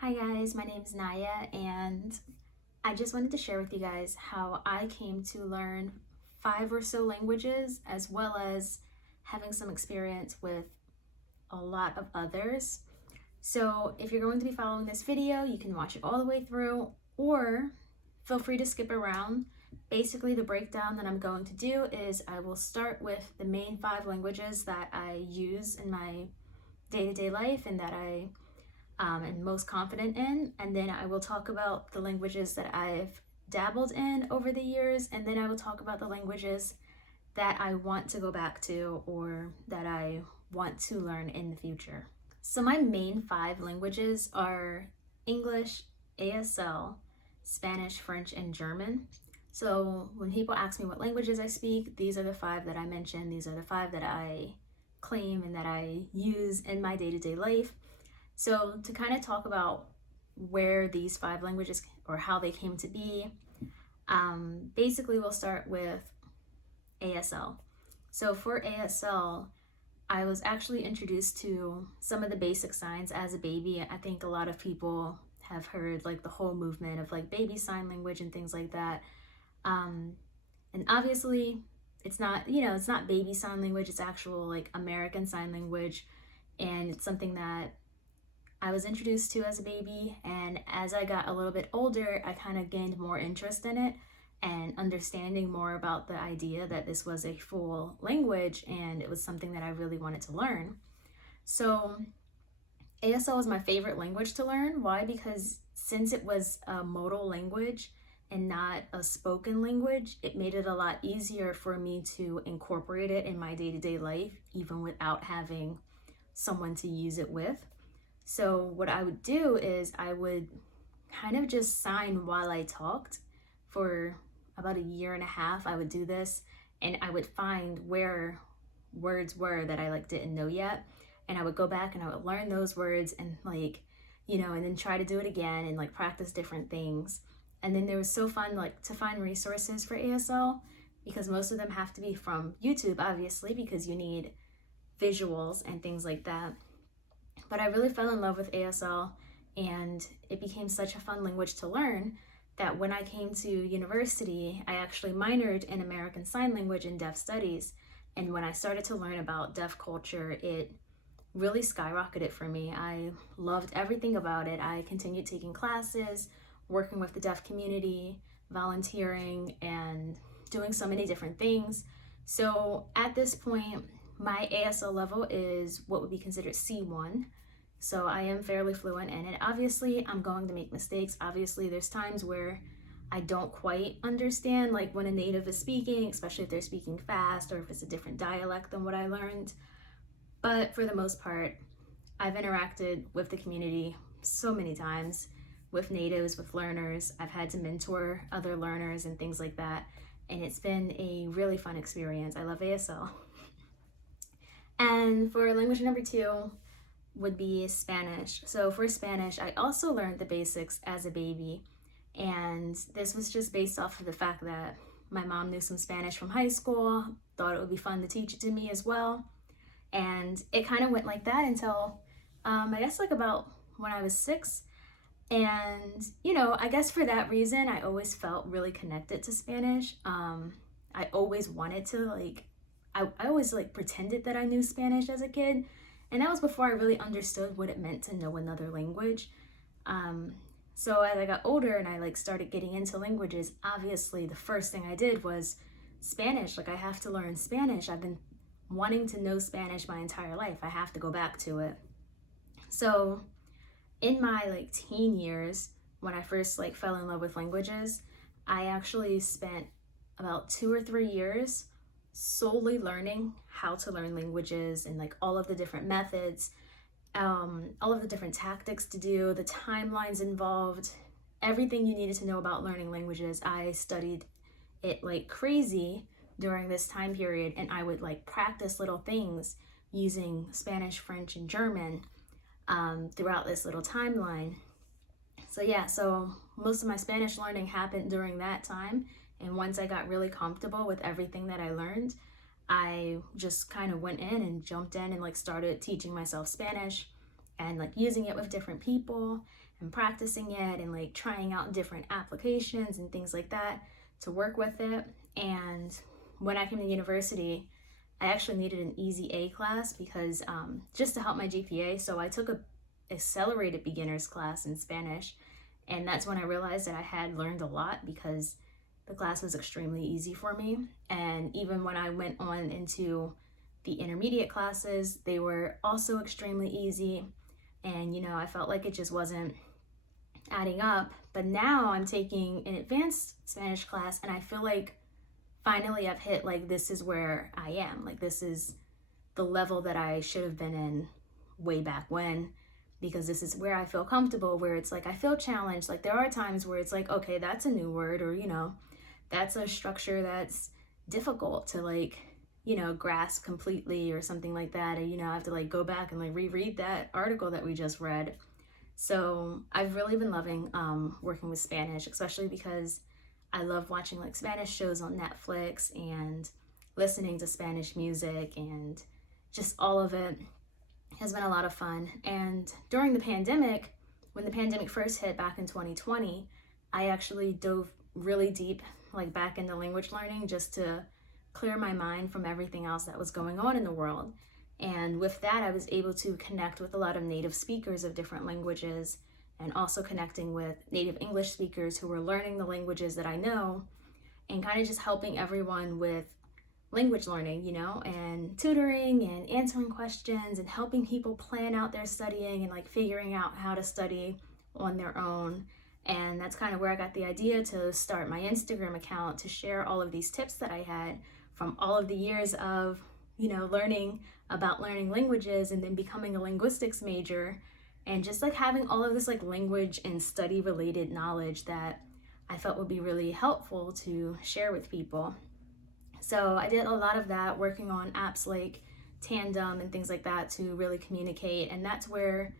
Hi guys, my name is Niyah, and I just wanted to share with you guys how I came to learn 5 or so languages, as well as having some experience with a lot of others. So if you're going to be following this video, you can watch it all the way through, or feel free to skip around. Basically, the breakdown that I'm going to do is I will start with the main 5 languages that I use in my day-to-day life and that I am most confident in. And then I will talk about the languages that I've dabbled in over the years. And then I will talk about the languages that I want to go back to or that I want to learn in the future. So my main 5 languages are English, ASL, Spanish, French, and German. So when people ask me what languages I speak, these are the 5 that I mention. These are the 5 that I claim and that I use in my day-to-day life. So to kind of talk about where these 5 languages or how they came to be, basically we'll start with ASL. So for ASL, I was actually introduced to some of the basic signs as a baby. I think a lot of people have heard like the whole movement of like baby sign language and things like that. And obviously it's not, it's not baby sign language, it's actual like American Sign Language. And it's something that I was introduced to as a baby, and as I got a little bit older, I kind of gained more interest in it and understanding more about the idea that this was a full language and it was something that I really wanted to learn. So ASL was my favorite language to learn. Why? Because since it was a modal language and not a spoken language, it made it a lot easier for me to incorporate it in my day-to-day life, even without having someone to use it with. So what I would do is I would kind of just sign while I talked. For about a year and a half, I would do this, and I would find where words were that I like didn't know yet, and I would go back and I would learn those words and and then try to do it again and like practice different things. And then there was so fun like to find resources for ASL, because most of them have to be from YouTube, obviously, because you need visuals and things like that. But I really fell in love with ASL, and it became such a fun language to learn that when I came to university, I actually minored in American Sign Language and Deaf Studies. And when I started to learn about deaf culture, it really skyrocketed for me. I loved everything about it. I continued taking classes, working with the deaf community, volunteering, and doing so many different things. So at this point, my ASL level is what would be considered C1. So I am fairly fluent in it. Obviously, I'm going to make mistakes. Obviously, there's times where I don't quite understand, like when a native is speaking, especially if they're speaking fast or if it's a different dialect than what I learned. But for the most part, I've interacted with the community so many times, with natives, with learners. I've had to mentor other learners and things like that. And it's been a really fun experience. I love ASL. And for language number 2 would be Spanish. So for Spanish, I also learned the basics as a baby. And this was just based off of the fact that my mom knew some Spanish from high school, thought it would be fun to teach it to me as well. And it kind of went like that until I guess like about when I was 6. And, I guess for that reason, I always felt really connected to Spanish. I always wanted to I always pretended that I knew Spanish as a kid. And that was before I really understood what it meant to know another language. So as I got older and I started getting into languages, obviously the first thing I did was Spanish. I have to learn Spanish. I've been wanting to know Spanish my entire life. I have to go back to it. So in my teen years, when I first fell in love with languages, I actually spent about 2 or 3 years solely learning how to learn languages and all of the different methods, all of the different tactics to do, the timelines involved, everything you needed to know about learning languages. I studied it like crazy during this time period, and I would practice little things using Spanish, French, and German throughout this little timeline. So most of my Spanish learning happened during that time. And once I got really comfortable with everything that I learned, I just kind of went in and jumped in and started teaching myself Spanish. and like using it with different people and practicing it and like trying out different applications and things like that to work with it. And when I came to university, I actually needed an easy A class because just to help my GPA. So I took a accelerated beginners class in Spanish, and that's when I realized that I had learned a lot because the class was extremely easy for me. And even when I went on into the intermediate classes, they were also extremely easy. And I felt like it just wasn't adding up. But now I'm taking an advanced Spanish class, and I feel like finally I've hit like this is where I am. Like this is the level that I should have been in way back when, because this is where I feel comfortable, where it's like I feel challenged. Like there are times where it's like, okay, that's a new word, or that's a structure that's difficult to like grasp completely or something like that, and I have to like go back and like reread that article that we just read. So I've really been loving working with Spanish, especially because I love watching like Spanish shows on Netflix and listening to Spanish music, and just all of it has been a lot of fun. And during the pandemic, when the pandemic first hit back in 2020, I actually dove really deep like back into language learning just to clear my mind from everything else that was going on in the world. And with that, I was able to connect with a lot of native speakers of different languages, and also connecting with native English speakers who were learning the languages that I know, and kind of just helping everyone with language learning, and tutoring and answering questions and helping people plan out their studying and like figuring out how to study on their own. And that's kind of where I got the idea to start my Instagram account, to share all of these tips that I had from all of the years of, learning about learning languages and then becoming a linguistics major, and just like having all of this like language and study related knowledge that I felt would be really helpful to share with people. So I did a lot of that, working on apps like Tandem and things like that to really communicate, and that's where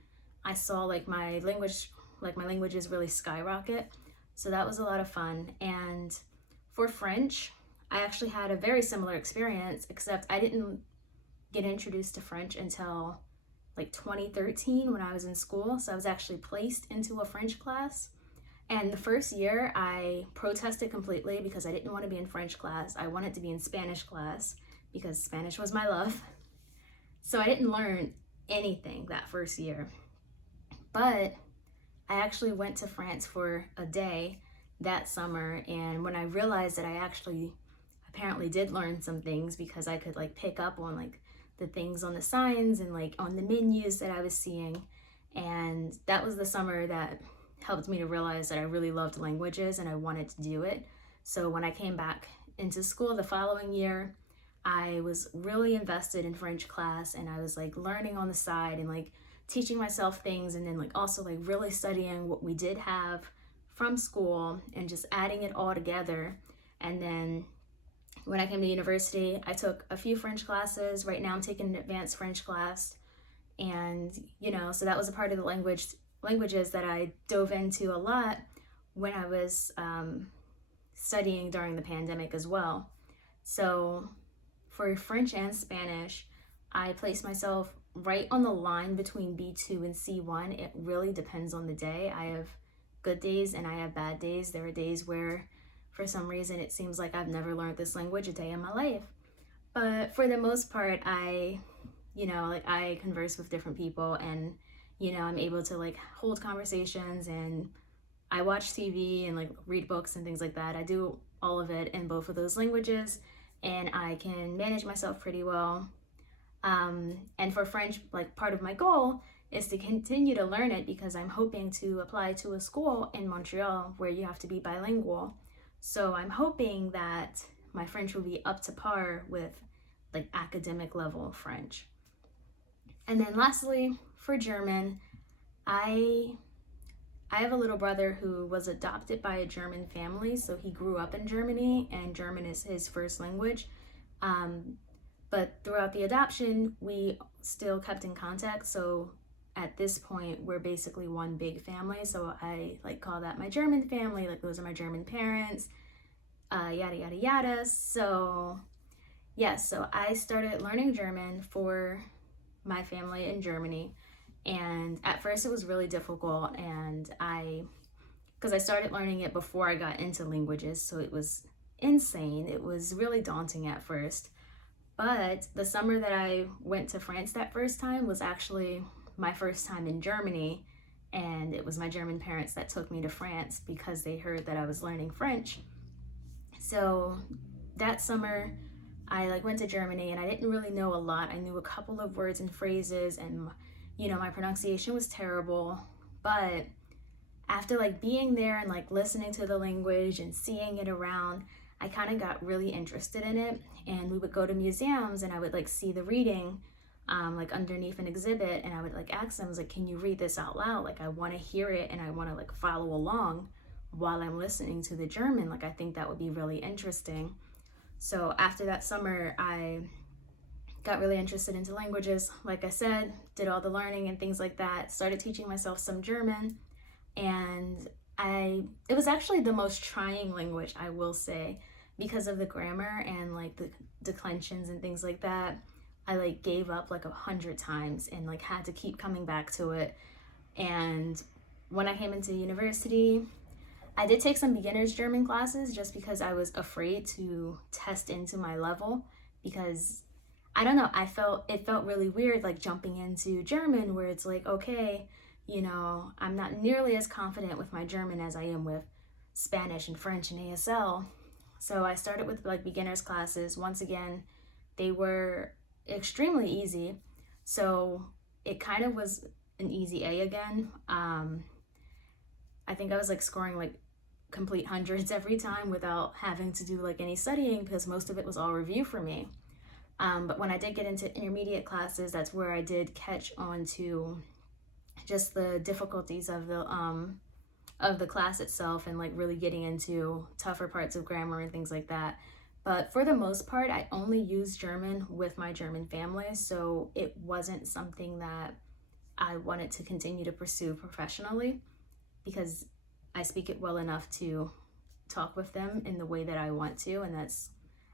I saw like my languages really skyrocket. So that was a lot of fun. And for French, I actually had a very similar experience, except I didn't get introduced to French until like 2013 when I was in school. So I was actually placed into a French class. And the first year I protested completely because I didn't want to be in French class. I wanted to be in Spanish class because Spanish was my love. So I didn't learn anything that first year. But I actually went to France for a day that summer, and when I realized that I actually apparently did learn some things, because I could like pick up on like the things on the signs and like on the menus that I was seeing. And that was the summer that helped me to realize that I really loved languages and I wanted to do it. So when I came back into school the following year, I was really invested in French class, and I was like learning on the side and like teaching myself things, and then like also like really studying what we did have from school and just adding it all together. And then when I came to university, I took a few French classes. Right now I'm taking an advanced French class. And, so that was a part of the languages that I dove into a lot when I was studying during the pandemic as well. So for French and Spanish, I placed myself right on the line between B2 and C1. It really depends on the day. I have good days and I have bad days. There are days where for some reason it seems like I've never learned this language a day in my life. But for the most part, I converse with different people, and I'm able to like hold conversations, and I watch TV and like read books and things like that. I do all of it in both of those languages, and I can manage myself pretty well. And for French, like part of my goal is to continue to learn it, because I'm hoping to apply to a school in Montreal where you have to be bilingual. So I'm hoping that my French will be up to par with like academic level French. And then lastly, for German, I have a little brother who was adopted by a German family, so he grew up in Germany and German is his first language. But throughout the adoption, we still kept in contact. So at this point, we're basically one big family. So I like call that my German family, like those are my German parents, yada, yada, yada. So yes, so I started learning German for my family in Germany. And at first it was really difficult, and because I started learning it before I got into languages, so it was insane. It was really daunting at first. But the summer that I went to France that first time was actually my first time in Germany, and it was my German parents that took me to France because they heard that I was learning French. So that summer I went to Germany, and I didn't really know a lot. I knew a couple of words and phrases, and my pronunciation was terrible. But after being there and listening to the language and seeing it around, I kind of got really interested in it. And we would go to museums, and I would see the reading underneath an exhibit, and I would ask them, can you read this out loud? I want to hear it, and I want to follow along while I'm listening to the German. I think that would be really interesting. So after that summer, I got really interested into languages. Like I said, did all the learning and things like that, started teaching myself some German, and it was actually the most trying language, I will say, because of the grammar and the declensions and things like that. I gave up 100 times and had to keep coming back to it. And when I came into university, I did take some beginner's German classes just because I was afraid to test into my level, because I don't know, it felt really weird jumping into German where it's okay, I'm not nearly as confident with my German as I am with Spanish and French and ASL. So I started with beginner's classes. Once again, they were extremely easy. So it kind of was an easy A again. I think I was scoring complete hundreds every time without having to do any studying, because most of it was all review for me. But when I did get into intermediate classes, that's where I did catch on to just the difficulties of the class itself, and really getting into tougher parts of grammar and things like that. But for the most part, I only used German with my German family, so it wasn't something that I wanted to continue to pursue professionally, because I speak it well enough to talk with them in the way that I want to, and that's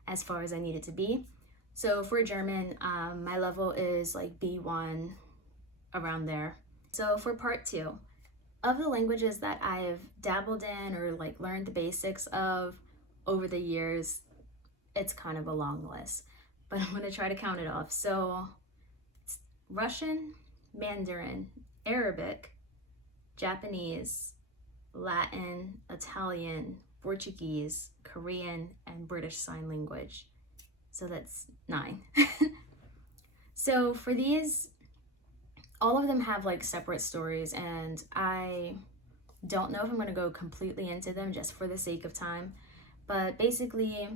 as far as I need it to be. So for German, my level is B1, around there. So for part 2, of the languages that I've dabbled in or learned the basics of over the years, it's kind of a long list, but I'm gonna try to count it off. So it's Russian, Mandarin, Arabic, Japanese, Latin, Italian, Portuguese, Korean, and British Sign Language. So that's 9. So for these, all of them have separate stories, and I don't know if I'm going to go completely into them just for the sake of time. But basically,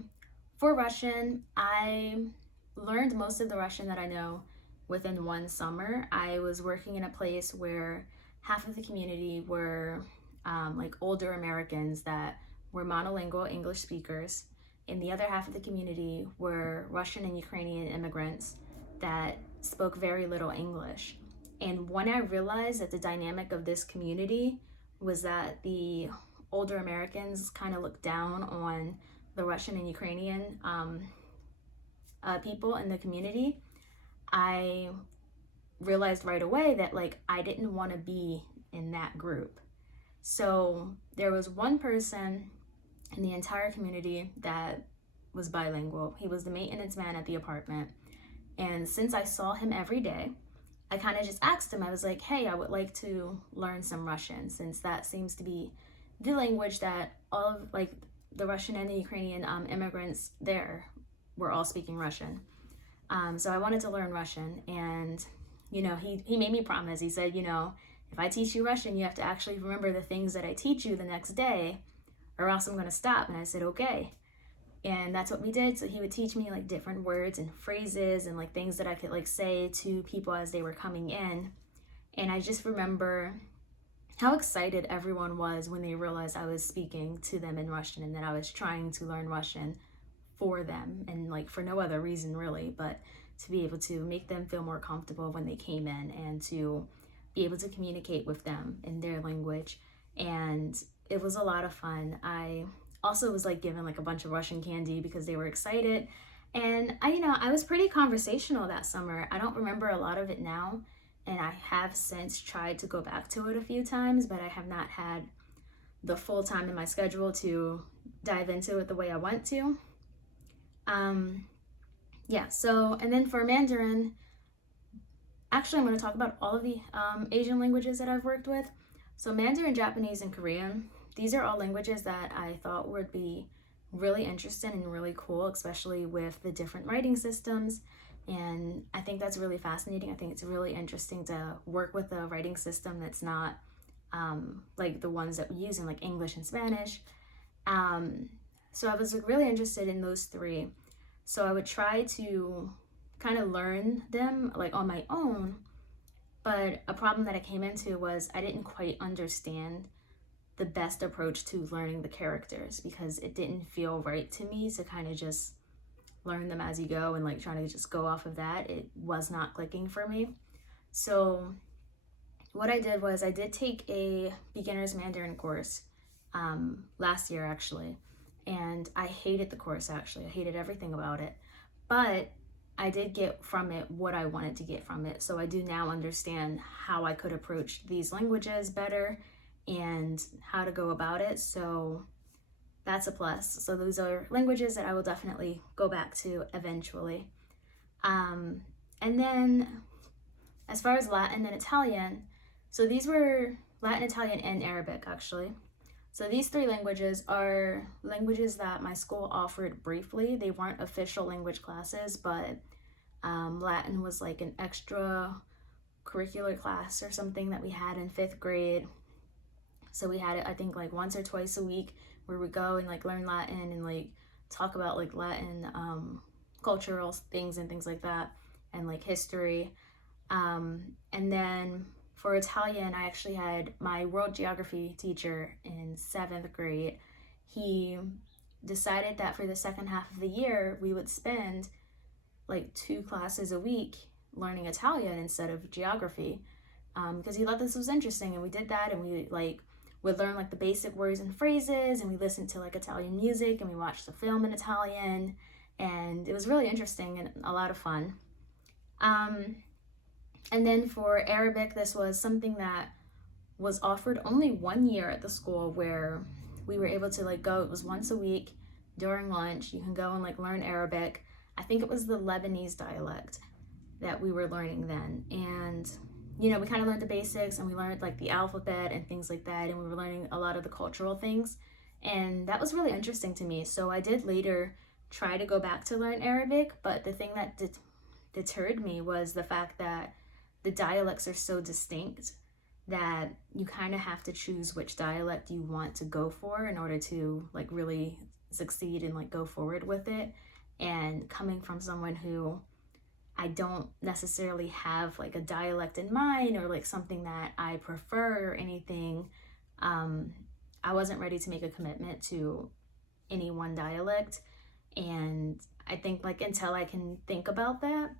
for Russian, I learned most of the Russian that I know within one summer. I was working in a place where half of the community were older Americans that were monolingual English speakers, and the other half of the community were Russian and Ukrainian immigrants that spoke very little English. And when I realized that the dynamic of this community was that the older Americans kind of looked down on the Russian and Ukrainian people in the community, I realized right away that I didn't want to be in that group. So there was one person in the entire community that was bilingual. He was the maintenance man at the apartment. And since I saw him every day, I kind of just asked him, I was like, hey, I would like to learn some Russian, since that seems to be the language that all of the Russian and the Ukrainian immigrants there were all speaking Russian. So I wanted to learn Russian, and he made me promise. He said, if I teach you Russian, you have to actually remember the things that I teach you the next day, or else I'm going to stop. And I said, okay. And that's what we did. So he would teach me different words and phrases and things that I could say to people as they were coming in. And I just remember how excited everyone was when they realized I was speaking to them in Russian, and that I was trying to learn Russian for them, and for no other reason really, but to be able to make them feel more comfortable when they came in, and to be able to communicate with them in their language. And it was a lot of fun. I also was given a bunch of Russian candy because they were excited. And I was pretty conversational that summer. I don't remember a lot of it now, and I have since tried to go back to it a few times, but I have not had the full time in my schedule to dive into it the way I want to. Yeah, so, and then for Mandarin, actually I'm going to talk about all of the Asian languages that I've worked with. So Mandarin, Japanese, and Korean, these are all languages that I thought would be really interesting and really cool, especially with the different writing systems. And I think that's really fascinating. I think it's really interesting to work with a writing system that's not like the ones that we use in like English and Spanish. So I was really interested in those three. So I would try to kind of learn them like on my own. But a problem that I came into was I didn't quite understand the best approach to learning the characters, because it didn't feel right to me to kind of just learn them as you go and like trying to just go off of that. It was not clicking for me. So what I did was I did take a beginner's Mandarin course last year actually, and I hated the course actually. I hated everything about it, but I did get from it what I wanted to get from it. So I do now understand how I could approach these languages better and how to go about it. So that's a plus. So those are languages that I will definitely go back to eventually. And then as far as Latin and Italian, so these were Latin, Italian, and Arabic actually. So these three languages are languages that my school offered briefly. They weren't official language classes, but Latin was like an extra curricular class or something that we had in 5th grade. So we had it, I think, like once or twice a week where we go and like learn Latin and like talk about like Latin cultural things and things like that, and like history. And then for Italian, I actually had my world geography teacher in 7th grade. He decided that for the second half of the year, we would spend like 2 classes a week learning Italian instead of geography, because he thought this was interesting. And we did that, and we like would learn like the basic words and phrases, and we listened to like Italian music, and we watched the film in Italian, and it was really interesting and a lot of fun. And then for Arabic, this was something that was offered only 1 year at the school, where we were able to like go. It was once a week during lunch. You can go and like learn Arabic. I think it was the Lebanese dialect that we were learning then. And, you know, we kind of learned the basics, and we learned like the alphabet and things like that. And we were learning a lot of the cultural things. And that was really interesting to me. So I did later try to go back to learn Arabic, but the thing that deterred me was the fact that the dialects are so distinct that you kind of have to choose which dialect you want to go for in order to like really succeed and like go forward with it. And coming from someone who I don't necessarily have like a dialect in mind or like something that I prefer or anything, I wasn't ready to make a commitment to any one dialect. And I think like until I can think about that,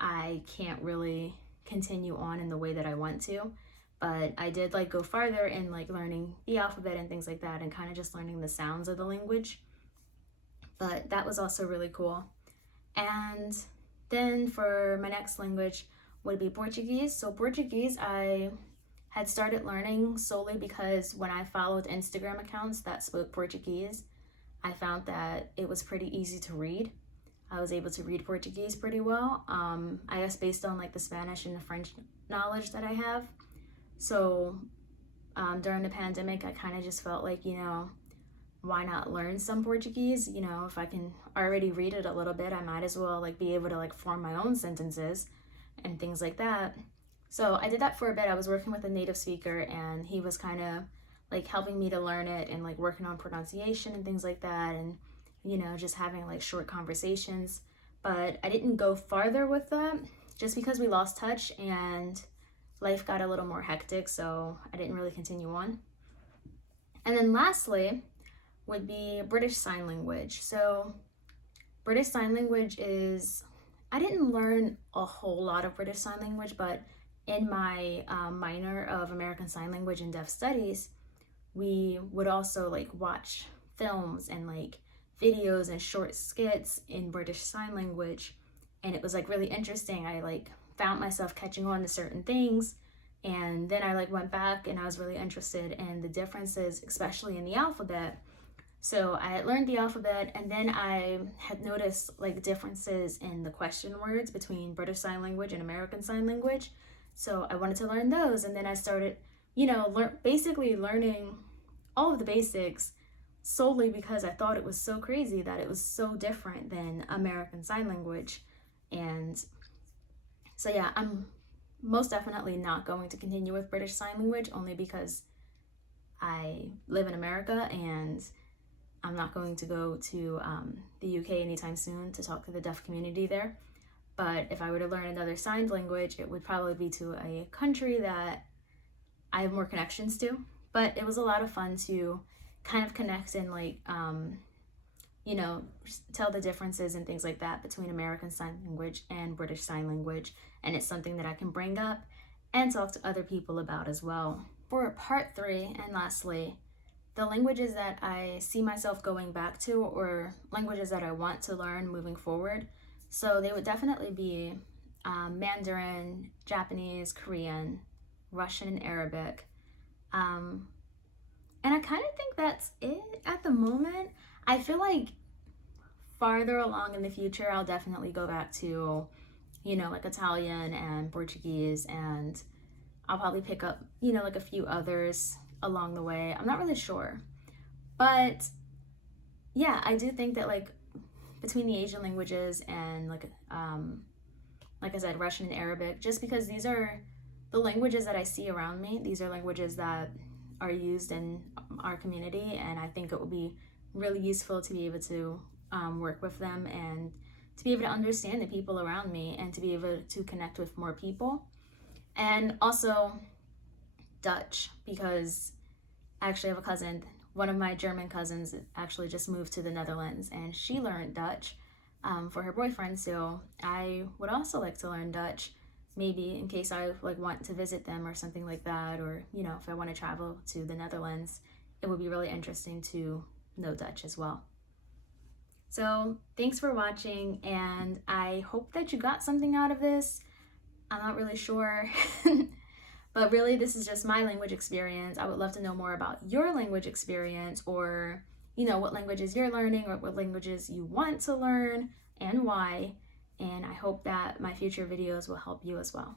I can't really continue on in the way that I want to. But I did like go farther in like learning the alphabet and things like that, and kind of just learning the sounds of the language. But that was also really cool. And then for my next language would be Portuguese. So Portuguese, I had started learning solely because when I followed Instagram accounts that spoke Portuguese, I found that it was pretty easy to read. I was able to read Portuguese pretty well, I guess based on like the Spanish and the French knowledge that I have. So during the pandemic, I kind of just felt like, you know, why not learn some Portuguese? You know, if I can already read it a little bit, I might as well like be able to like form my own sentences and things like that. So I did that for a bit. I was working with a native speaker, and he was kind of like helping me to learn it and like working on pronunciation and things like that, and you know, just having like short conversations. But I didn't go farther with that just because we lost touch and life got a little more hectic, so I didn't really continue on. And then lastly would be British Sign Language. So British Sign Language is, I didn't learn a whole lot of British Sign Language, but in my minor of American Sign Language and Deaf Studies, we would also like watch films and like videos and short skits in British Sign Language, and it was like really interesting. I like found myself catching on to certain things. And then I like went back and I was really interested in the differences, especially in the alphabet. So I had learned the alphabet, and then I had noticed like differences in the question words between British Sign Language and American Sign Language. So I wanted to learn those, and then I started, basically learning all of the basics solely because I thought it was so crazy that it was so different than American Sign Language. And so yeah, I'm most definitely not going to continue with British Sign Language, only because I live in America and I'm not going to go to the UK anytime soon to talk to the deaf community there. But if I were to learn another sign language, it would probably be to a country that I have more connections to. But it was a lot of fun to kind of connect and tell the differences and things like that between American Sign Language and British Sign Language. And it's something that I can bring up and talk to other people about as well. For part 3, and lastly, the languages that I see myself going back to, or languages that I want to learn moving forward. So they would definitely be Mandarin, Japanese, Korean, Russian, and Arabic. And I kind of think that's it at the moment. I feel like farther along in the future, I'll definitely go back to, like Italian and Portuguese, and I'll probably pick up, like a few others along the way. I'm not really sure. But yeah, I do think that like between the Asian languages and like I said, Russian and Arabic, just because these are the languages that I see around me. These are languages that are used in our community, and I think it would be really useful to be able to work with them and to be able to understand the people around me and to be able to connect with more people. And also Dutch, because I actually have a cousin, one of my German cousins actually just moved to the Netherlands, and she learned Dutch for her boyfriend. So I would also like to learn Dutch, maybe in case I like want to visit them or something like that, or if I want to travel to the Netherlands, it would be really interesting to know Dutch as well. So thanks for watching, and I hope that you got something out of this. I'm not really sure. But really, this is just my language experience. I would love to know more about your language experience, or, what languages you're learning, or what languages you want to learn and why. And I hope that my future videos will help you as well.